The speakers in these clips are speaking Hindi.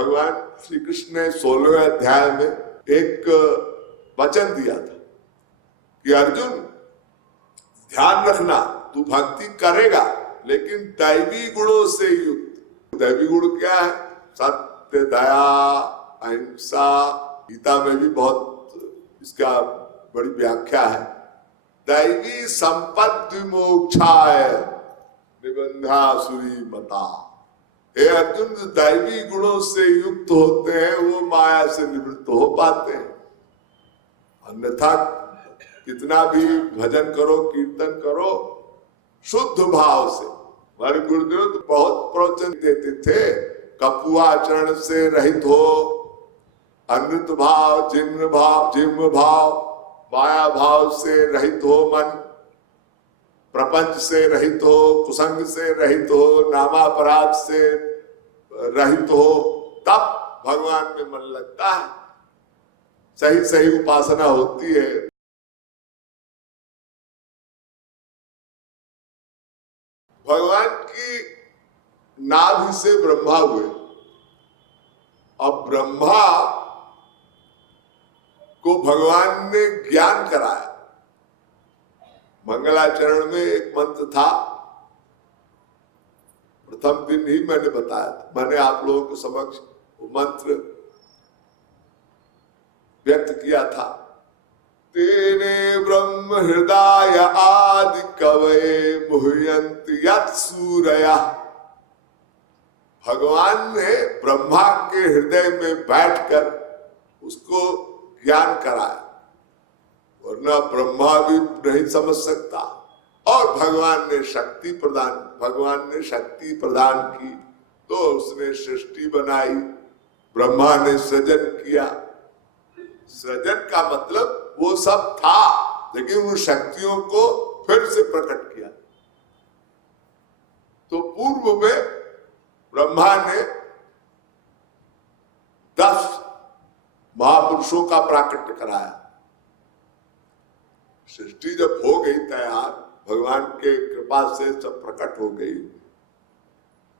भगवान श्री कृष्ण ने 16वें अध्याय में एक वचन दिया था कि अर्जुन ध्यान रखना, तू भक्ति करेगा लेकिन दैवी गुणों से युक्त। दैवी गुण क्या है? सत्य, दया, अहिंसा। गीता में भी बहुत इसका बड़ी व्याख्या है। दैवी संपत्ति मोक्षाय निबंधासुरी मता। हे अर्जुन, दैवी गुणों से युक्त होते हैं वो माया से निवृत्त हो पाते हैं। अन्यथा कितना भी भजन करो, कीर्तन करो, शुद्ध भाव से। हमारे गुरुदेव तो बहुत प्रवचन देते थे, कपुआचरण से रहित हो, अमृत भाव, जिम्न भाव, माया भाव से रहित हो मन, प्रपंच से रहित हो, कुसंग से रहित हो, नामापराध से रहित हो, तब भगवान में मन लगता है, सही सही उपासना होती है। भगवान की नाभि से ब्रह्मा हुए। अब ब्रह्मा को भगवान ने ज्ञान कराया। मंगलाचरण में एक मंत्र था, प्रथम दिन ही मैंने बताया था। मैंने आप लोगों के समक्ष वो मंत्र व्यक्त किया था। तेरे ब्रह्म हृदय आदि कवये मुह्यन्ति यत् सूरया। भगवान ने ब्रह्मा के हृदय में बैठकर उसको ज्ञान कराया, वरना ब्रह्मा भी नहीं समझ सकता। और भगवान ने शक्ति प्रदान की तो उसने सृष्टि बनाई। ब्रह्मा ने सृजन किया। सृजन का मतलब वो सब था, लेकिन उन शक्तियों को फिर से प्रकट किया। तो पूर्व में ब्रह्मा ने 10 महापुरुषों का प्राकट्य कराया। सृष्टि जब हो गई तैयार, भगवान के कृपा से सब प्रकट हो गई।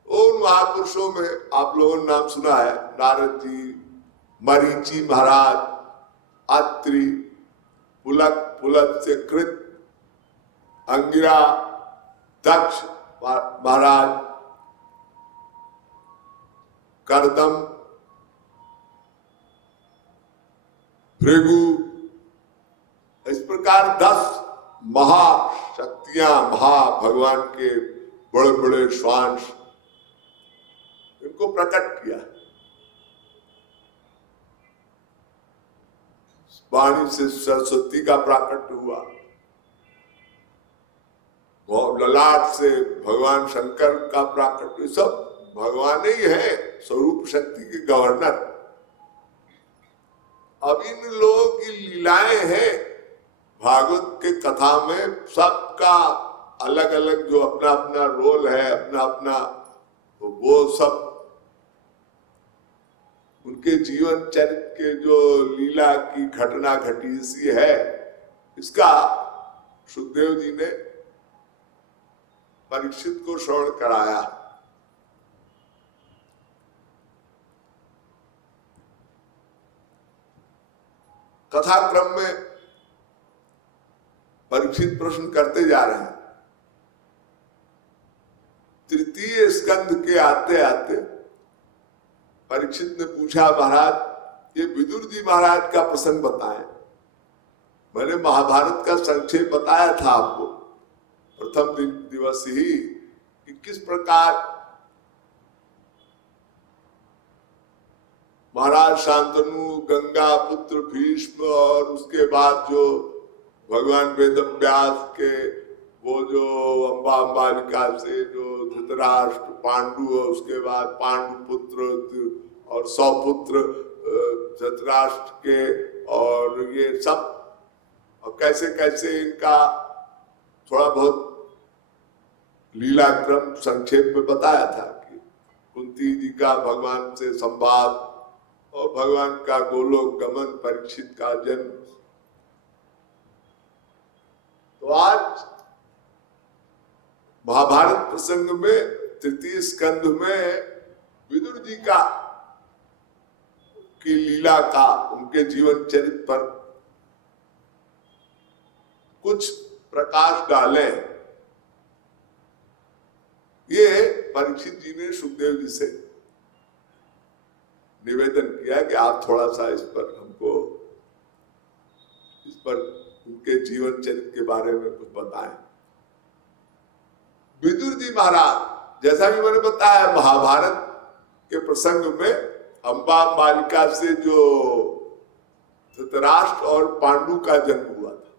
उन महापुरुषों में आप लोगों ने नाम सुना है, नारद जी, मरीचि महाराज, अत्रि, पुलत से कृत, अंगिरा, दक्ष महाराज, कर्दम, भृगु। इस प्रकार 10 महाशक्तियां, भगवान के बड़े बड़े स्वांश, इनको प्रकट किया। वाणी से सरस्वती का प्राकट्य हुआ, ललाट से भगवान शंकर का प्राकट्य। सब भगवान ही है, स्वरूप शक्ति के गवर्नर। अब इन लोगों की लीलाएं हैं भागवत के कथा में। सबका अलग अलग जो अपना अपना रोल है, अपना अपना, वो सब उनके जीवन चरित्र के जो लीला की घटना घटी सी है, इसका सुखदेव जी ने परीक्षित को श्रवण कराया। कथा क्रम में परीक्षित प्रश्न करते जा रहे हैं। तृतीय स्कंध के आते आते परीक्षित ने पूछा, महाराज ये विदुर जी महाराज का प्रसंग बताएं। मैंने महाभारत का संक्षेप बताया था आपको प्रथम दिवस ही कि किस प्रकार महाराज शांतनु, गंगा पुत्र भीष्म, और उसके बाद जो भगवान वेदव्यास के वो जो अंबालिका से जो धृतराष्ट्र, पांडु, उसके बाद पांडु पुत्र और 100 पुत्र धृतराष्ट्र के, और ये सब, और कैसे कैसे इनका थोड़ा बहुत लीला क्रम संक्षेप में बताया था कि कुंती जी का भगवान से संवाद और भगवान का गोलोक गमन, परीक्षित का जन्म। तो आज महाभारत प्रसंग में तृतीय स्कंध में विदुर जी का लीला का, उनके जीवन चरित्र पर कुछ प्रकाश डाले। ये परीक्षित जी ने सुखदेव जी से निवेदन किया कि आप थोड़ा सा इस पर हमको, इस पर उनके जीवन चरित्र के बारे में कुछ बताएं। विदुर जी महाराज, जैसा कि मैंने बताया, महाभारत के प्रसंग में अंबा बालिका से जो धृतराष्ट्र और पांडु का जन्म हुआ था,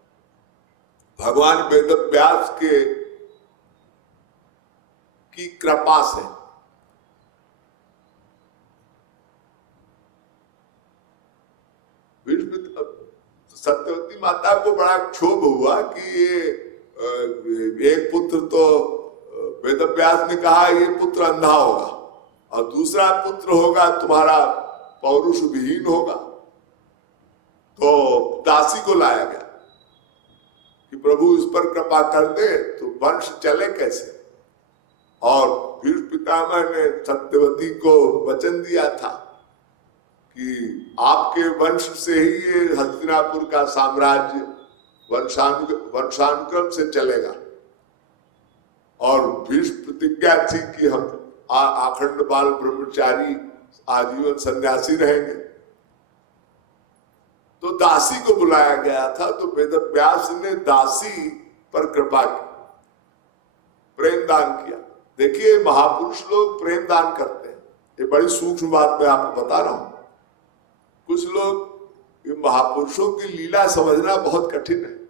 भगवान वेदव्यास की कृपा से सत्यवती माता को बड़ा क्षोभ हुआ कि ये एक पुत्र तो वेदव्यास ने कहा ये पुत्र अंधा होगा और दूसरा पुत्र होगा तुम्हारा पौरुष विहीन होगा। तो दासी को लाया गया कि प्रभु इस पर कृपा कर दे तो वंश चले कैसे। और फिर पितामह ने सत्यवती को वचन दिया था कि आपके वंश से ही ये हस्तिनापुर का साम्राज्य वंशानुक्रम से चलेगा। और भीष्म प्रतिज्ञा थी कि हम आखंड बाल ब्रह्मचारी आजीवन सन्यासी रहेंगे। तो दासी को बुलाया गया था, तो वेदव्यास ने दासी पर कृपा की, प्रेम दान किया। देखिए महापुरुष लोग प्रेम दान करते हैं, ये बड़ी सूक्ष्म बात मैं आपको बता रहा हूं। कुछ लोग ये महापुरुषों की लीला समझना बहुत कठिन है।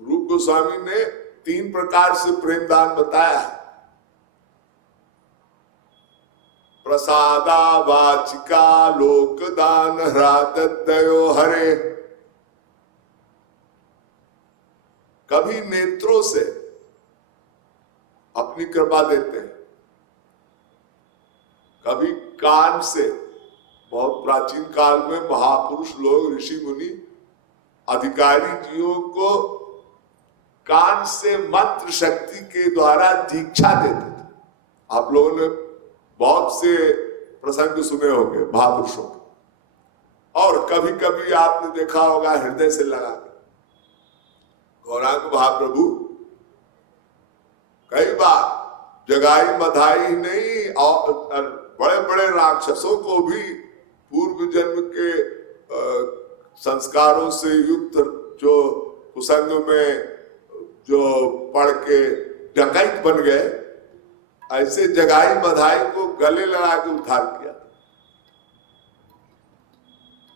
रूप गोस्वामी ने 3 प्रकार से प्रेम दान बताया है। प्रसादा वाचिका लोकदान हृदयो हरे। कभी नेत्रों से अपनी कृपा देते हैं, कभी कान से। बहुत प्राचीन काल में महापुरुष लोग, ऋषि मुनि, अधिकारी जीवों को कान से मंत्र शक्ति के द्वारा दीक्षा देते थे। आप लोगों ने बहुत से प्रसंग सुने होंगे महापुरुषों के। और कभी कभी आपने देखा होगा हृदय से लगा के। गौरांग महाप्रभु कई बार जगाई मधाई नहीं और बड़े बड़े राक्षसों को भी पूर्व जन्म के संस्कारों से युक्त जो कुसंग में जो पढ़ के डकैत बन गए, ऐसे जगाई मधाई को गले लगा के उद्धार किया।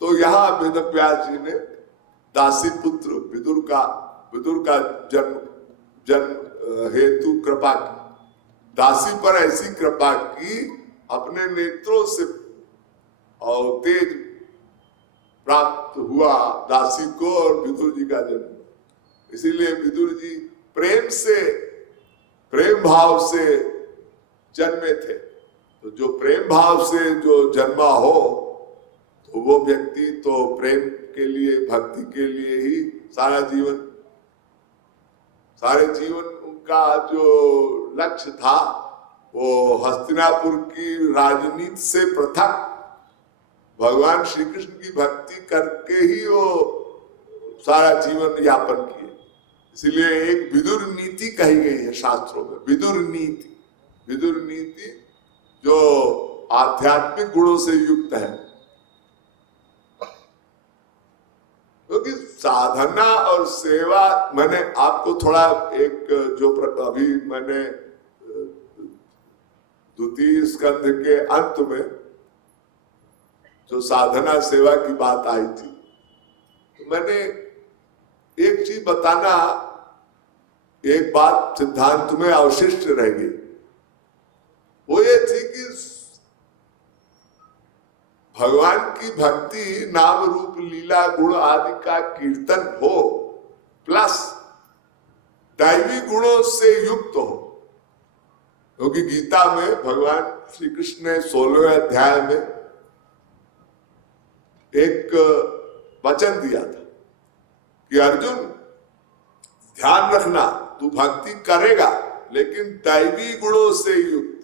तो यहाँ वेदव्यास जी ने दासी पुत्र विदुर का जन्म हेतु कृपा की। दासी पर ऐसी कृपा की, अपने नेत्रों से और तेज प्राप्त हुआ दासी को और विदुर जी का जन्म। इसीलिए विदुर जी प्रेम भाव से जन्मे थे। तो जो प्रेम भाव से जो जन्मा हो, तो वो व्यक्ति तो प्रेम के लिए, भक्ति के लिए ही सारे जीवन उनका जो लक्ष्य था वो हस्तिनापुर की राजनीति से पृथक भगवान श्री कृष्ण की भक्ति करके ही वो सारा जीवन यापन किए। इसलिए एक विदुर नीति कही गई है शास्त्रों में। विदुर नीति जो आध्यात्मिक गुणों से युक्त है। क्योंकि साधना और सेवा, मैंने आपको थोड़ा एक जो अभी मैंने द्वितीय स्कंध के अंत में जो साधना सेवा की बात आई थी, तो मैंने एक चीज बताना, एक बात सिद्धांत में अवशिष्ट रह गई। वो ये थी कि भगवान की भक्ति, नाम रूप लीला गुण आदि का कीर्तन हो, प्लस दैवी गुणों से युक्त हो। क्योंकि गीता में भगवान श्री कृष्ण ने 16वें अध्याय में एक वचन दिया था कि अर्जुन ध्यान रखना, तू भक्ति करेगा लेकिन दैवी गुणों से युक्त।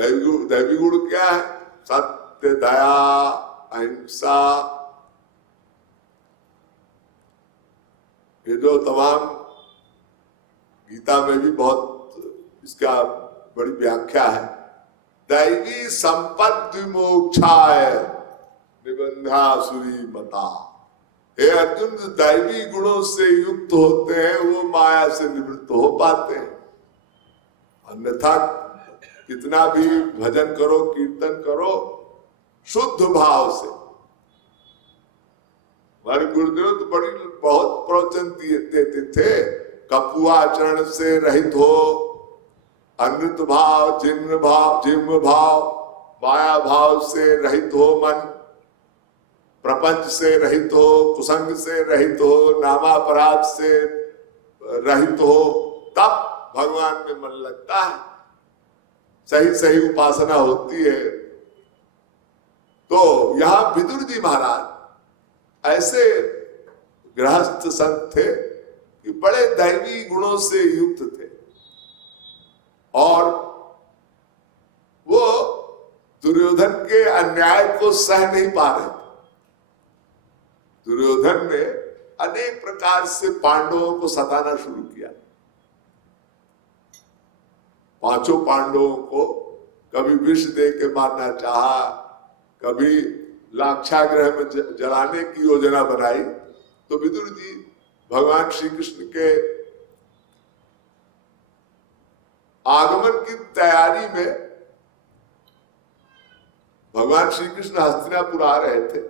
दैवी गुण क्या है? सत्य, दया, अहिंसा, ये जो तमाम गीता में भी बहुत इसका बड़ी व्याख्या है। दैवी संपत्ति मोक्षाय निबंधासुरी मता। हे अर्जुन, दैवी गुणों से युक्त होते हैं वो माया से निवृत्त हो पाते हैं, अन्यथा कितना भी भजन करो, कीर्तन करो, शुद्ध भाव से। हमारे गुरुदेव तो बहुत प्रवचन देते थे, कपुआचरण से रहित हो, अनृत भाव, जिम्न भाव, माया भाव से रहित हो मन, प्रपंच से रहित हो, कुसंग से रहित हो, नामापराध से रहित हो, तब भगवान में मन लगता है, सही सही उपासना होती है। तो यहां विदुर जी महाराज ऐसे गृहस्थ संत थे कि बड़े दैवी गुणों से युक्त थे और वो दुर्योधन के अन्याय को सह नहीं पा रहे थे। दुर्योधन ने अनेक प्रकार से पांडवों को सताना शुरू किया। पांचों पांडवों को कभी विष दे के मारना चाहा, कभी लाक्षागृह में जलाने की योजना बनाई। तो विदुर जी भगवान श्री कृष्ण के आगमन की तैयारी में, भगवान श्री कृष्ण हस्तिनापुर आ रहे थे,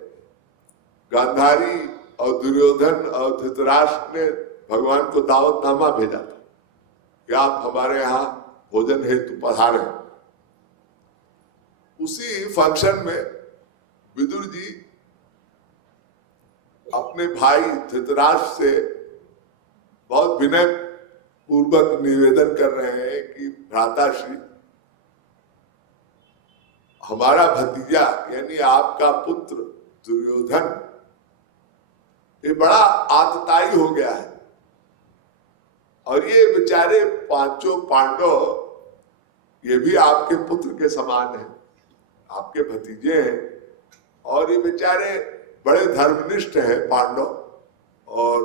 गांधारी और दुर्योधन और धृतराष्ट्र ने भगवान को दावतनामा भेजा था कि आप हमारे यहाँ भोजन हेतु पधारे। उसी फंक्शन में विदुर जी अपने भाई धृतराष्ट्र से बहुत विनय पूर्वक निवेदन कर रहे हैं कि भ्राताश्री, हमारा भतीजा यानी आपका पुत्र दुर्योधन ये बड़ा आतताई हो गया है और ये बेचारे पांचों पांडव ये भी आपके पुत्र के समान हैं, आपके भतीजे हैं और ये बेचारे बड़े धर्मनिष्ठ हैं पांडव, और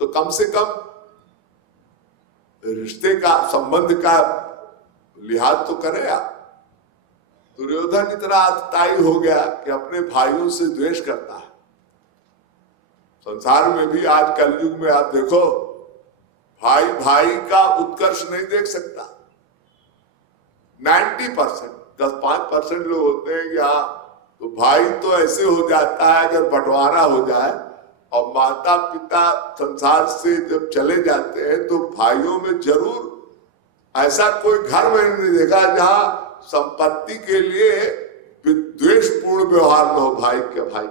तो कम से कम रिश्ते का, संबंध का लिहाज तो करें आप। दुर्योधन इतना आतताई हो गया कि अपने भाइयों से द्वेष करता है। संसार में भी आज कलयुग में आप देखो, भाई भाई का उत्कर्ष नहीं देख सकता। 90%, 10-5% लोग होते हैं कि हाँ, तो भाई तो ऐसे हो जाता है अगर बंटवारा हो जाए, और माता पिता संसार से जब चले जाते हैं तो भाइयों में जरूर ऐसा कोई घर मैंने नहीं देखा जहां संपत्ति के लिए द्वेषपूर्ण व्यवहार न हो भाई के भाई,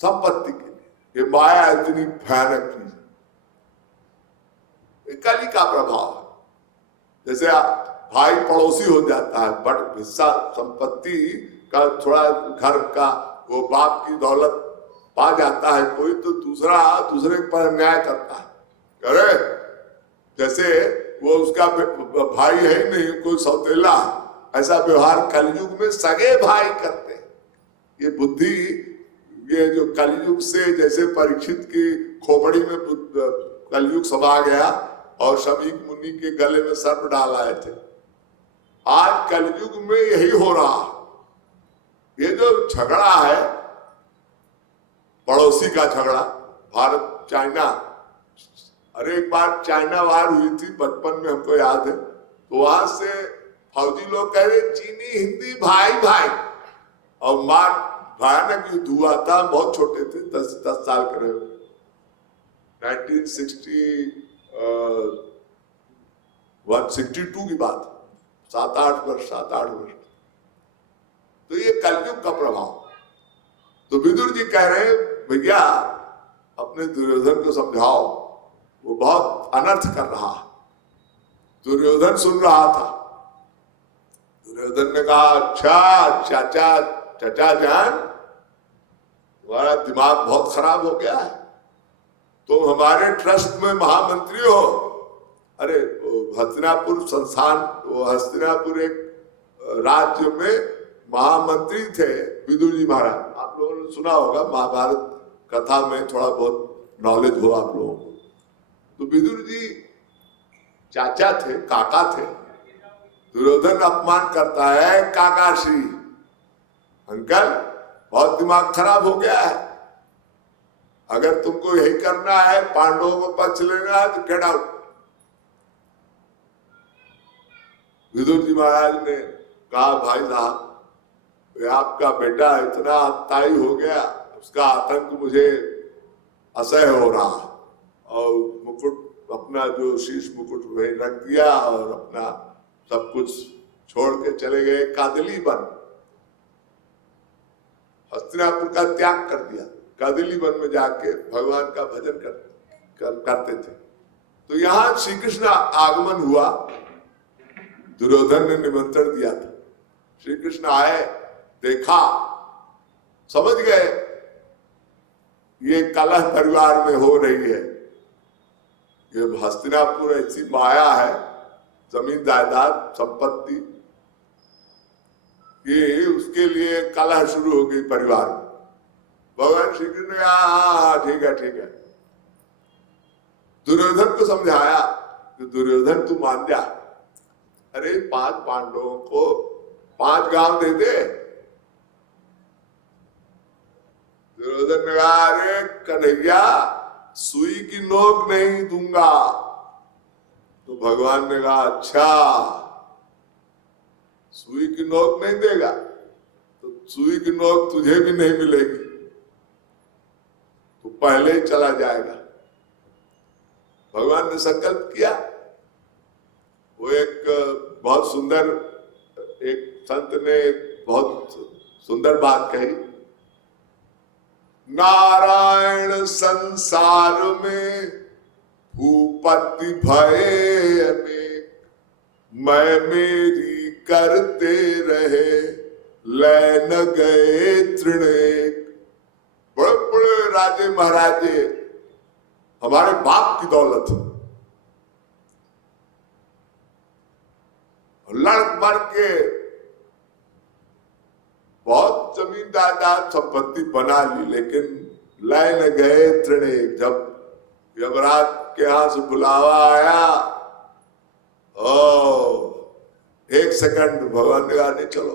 संपत्ति के लिए। ये माया इतनी भयानक चीज है, कली का प्रभाव है। जैसे भाई पड़ोसी हो जाता है, बट हिस्सा संपत्ति का थोड़ा घर का वो बाप की दौलत पा जाता है कोई, तो दूसरे पर अन्याय करता है। अरे जैसे वो उसका भाई है ही नहीं, कोई सौतेला, ऐसा व्यवहार कलयुग में सगे भाई करते हैं। ये बुद्धि, ये जो कलयुग से, जैसे परीक्षित की खोपड़ी में कलयुग समा गया और शमीक मुनि के गले में सर्प डाल आए थे, आज कलयुग में यही हो रहा। ये जो झगड़ा है, पड़ोसी का झगड़ा, भारत चाइना, अरे एक बार चाइना वार हुई थी बचपन में, हमको याद है। तो वहां से फौजी लोग कह रहे चीनी हिंदी भाई भाई, और मार भयानक युद्ध हुआ था। बहुत छोटे थे, 10 साल के रहे, 1962 की बात, 7-8 वर्ष। तो ये कलयुग का प्रभाव। तो विदुर जी कह रहे भैया अपने दुर्योधन को समझाओ, वो बहुत अनर्थ कर रहा है। दुर्योधन सुन रहा था। दुर्योधन ने कहा, अच्छा चाचा जान, तुम्हारा दिमाग बहुत खराब हो गया है, तुम हमारे ट्रस्ट में महामंत्री हो अरे हस्तिनापुर संस्थान, वो हस्तिनापुर एक राज्य में महामंत्री थे विदुर जी महाराज। आप लोगों ने सुना होगा, महाभारत कथा में थोड़ा बहुत नॉलेज हो आप लोगों को। तो विदुर जी चाचा थे, काका थे। दुर्योधन अपमान करता है, काका श्री अंकल बहुत दिमाग खराब हो गया है, अगर तुमको यही करना है, पांडवों को पक्ष लेना है तो गेट आउट। विदुर जी महाराज ने कहा भाई साहब, आपका बेटा इतना अत्याई हो गया, उसका आतंक मुझे असह्य हो रहा है। और मुकुट, अपना जो शीश मुकुट वही रख दिया और अपना सब कुछ छोड़ के चले गए कादली वन। हस्तिनापुर का त्याग कर दिया, कादली वन में जाके भगवान का भजन करते थे। तो यहां श्री कृष्ण आगमन हुआ, दुर्योधन ने निमंत्रण दिया था। श्री कृष्ण आए, देखा, समझ गए ये कलह परिवार में हो रही है, ये हस्तिनापुर ऐसी माया है, जमीन जायदाद संपत्ति, ये उसके लिए कलह शुरू हो गई परिवार में। भगवान श्री कृष्ण ने कहा ठीक है ठीक है। दुर्योधन को समझाया कि दुर्योधन तू मान जा, अरे 5 पांडवों को 5 गांव दे दे। दुर्योधन ने कहा अरे कन्हैया सुई की नोक नहीं दूंगा। तो भगवान ने कहा अच्छा सुई की नोक नहीं देगा तो सुई की नोक तुझे भी नहीं मिलेगी, तो पहले ही चला जाएगा। भगवान ने संकल्प किया। वो एक बहुत सुंदर, एक संत ने बहुत सुंदर बात कही, नारायण संसार में भूपति भये अनेक, मैं मेरी करते रहे लैन गए तृणेक। बड़े बड़े राजे महाराजे हमारे बाप की दौलत है, लड़ मर के बहुत जमीन जायदाद संपत्ति बना ली, लेकिन लैन गए तृणेक। जब यमराज के यहां से बुलावा आया, ओ 1 सेकंड भगवान ने कहा नहीं चलो,